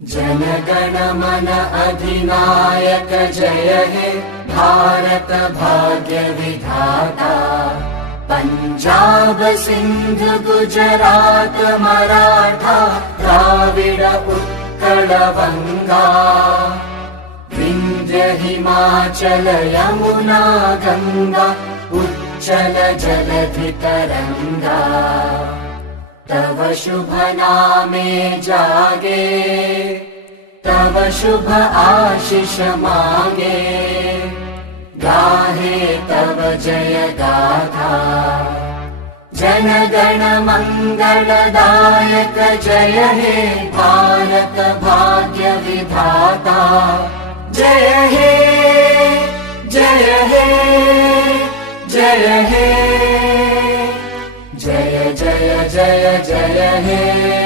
जन गण मन अधिनायक जय हे भारत भाग्य विधाता। पंजाब सिंध गुजरात मराठा द्राविड उत्कल बंगा। विंध्य हिमाचल यमुना गंगा उच्चल जलधि तरंगा। तव शुभ नामे जागे तव शुभ आशीष मांगे। गाहे तव जय गाथा जन गण मंगलदायक जय हे भारत भाग्य विधाता। जय हे जय हे जय हे जय जय जय जय हे।